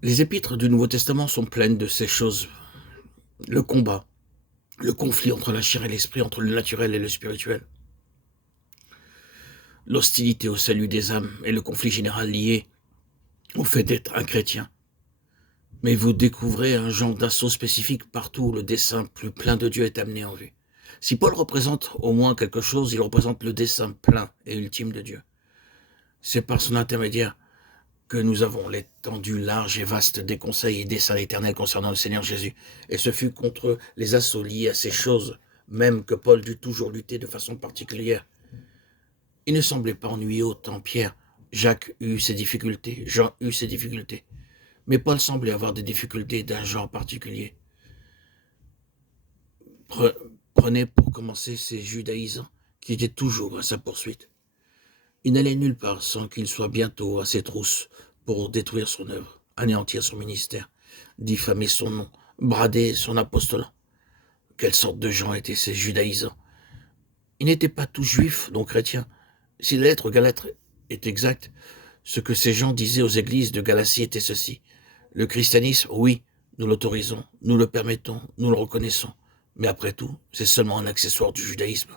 Les épîtres du Nouveau Testament sont pleines de ces choses. Le combat, le conflit entre la chair et l'esprit, entre le naturel et le spirituel, l'hostilité au salut des âmes et le conflit général lié au fait d'être un chrétien. Mais vous découvrez un genre d'assaut spécifique partout où le dessein plus plein de Dieu est amené en vue. Si Paul représente au moins quelque chose, il représente le dessein plein et ultime de Dieu. C'est par son intermédiaire que nous avons l'étendue large et vaste des conseils et desseins éternels concernant le Seigneur Jésus. Et ce fut contre les assauts liés à ces choses, même que Paul dut toujours lutter de façon particulière. Il ne semblait pas ennuyer autant Pierre. Jacques eut ses difficultés, Jean eut ses difficultés. Mais Paul semblait avoir des difficultés d'un genre particulier. Prenez pour commencer ces judaïsants qui étaient toujours à sa poursuite. Il n'allait nulle part sans qu'il soit bientôt à ses trousses pour détruire son œuvre, anéantir son ministère, diffamer son nom, brader son apostolat. Quelle sorte de gens étaient ces judaïsants? Ils n'étaient pas tous juifs, donc chrétiens. Si la lettre aux Galates est exacte, ce que ces gens disaient aux églises de Galatie était ceci. Le christianisme, oui, nous l'autorisons, nous le permettons, nous le reconnaissons. Mais après tout, c'est seulement un accessoire du judaïsme.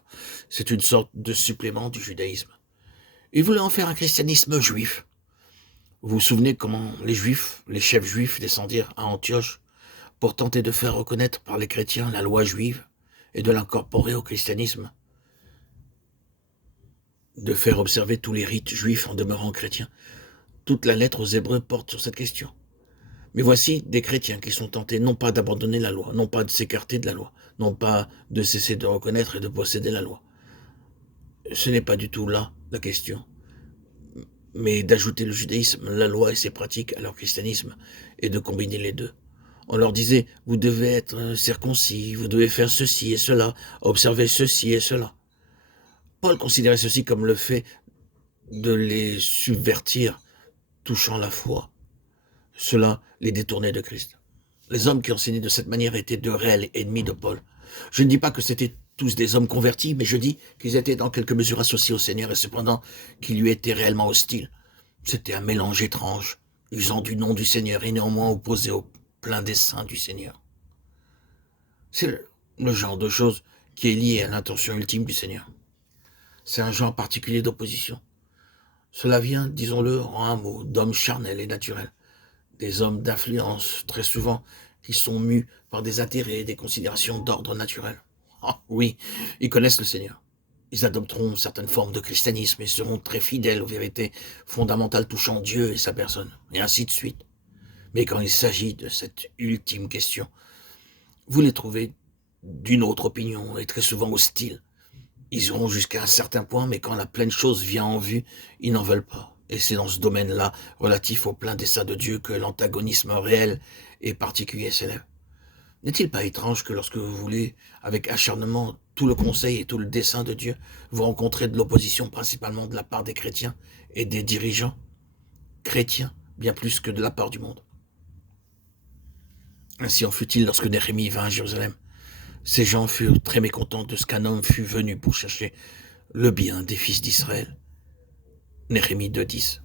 C'est une sorte de supplément du judaïsme. Ils voulaient en faire un christianisme juif. Vous vous souvenez comment les juifs, les chefs juifs descendirent à Antioche pour tenter de faire reconnaître par les chrétiens la loi juive et de l'incorporer au christianisme, de faire observer tous les rites juifs en demeurant chrétiens. Toute la lettre aux Hébreux porte sur cette question. Mais voici des chrétiens qui sont tentés non pas d'abandonner la loi, non pas de s'écarter de la loi, non pas de cesser de reconnaître et de posséder la loi. Ce n'est pas du tout là la question, mais d'ajouter le judaïsme, la loi et ses pratiques à leur christianisme et de combiner les deux. On leur disait, vous devez être circoncis, vous devez faire ceci et cela, observer ceci et cela. Paul considérait ceci comme le fait de les subvertir, touchant la foi. Cela les détournait de Christ. Les hommes qui enseignaient de cette manière étaient de réels ennemis de Paul. Je ne dis pas que c'étaient tous des hommes convertis, mais je dis qu'ils étaient dans quelque mesure associés au Seigneur et cependant qu'ils lui étaient réellement hostiles. C'était un mélange étrange, usant du nom du Seigneur et néanmoins opposé au plein dessein du Seigneur. C'est le genre de choses qui est lié à l'intention ultime du Seigneur. C'est un genre particulier d'opposition. Cela vient, disons-le en un mot, d'hommes charnels et naturels. Des hommes d'influence, très souvent, qui sont mus par des intérêts et des considérations d'ordre naturel. Ah oui, ils connaissent le Seigneur. Ils adopteront certaines formes de christianisme et seront très fidèles aux vérités fondamentales touchant Dieu et sa personne, et ainsi de suite. Mais quand il s'agit de cette ultime question, vous les trouvez d'une autre opinion et très souvent hostiles. Ils iront jusqu'à un certain point, mais quand la pleine chose vient en vue, ils n'en veulent pas. Et c'est dans ce domaine-là, relatif au plein dessein de Dieu, que l'antagonisme réel et particulier s'élève. N'est-il pas étrange que lorsque vous voulez, avec acharnement, tout le conseil et tout le dessein de Dieu, vous rencontrez de l'opposition principalement de la part des chrétiens et des dirigeants chrétiens, bien plus que de la part du monde? Ainsi en fut-il lorsque Néhémie vint à Jérusalem. Ces gens furent très mécontents de ce qu'un homme fût venu pour chercher le bien des fils d'Israël. Néhémie 2.10.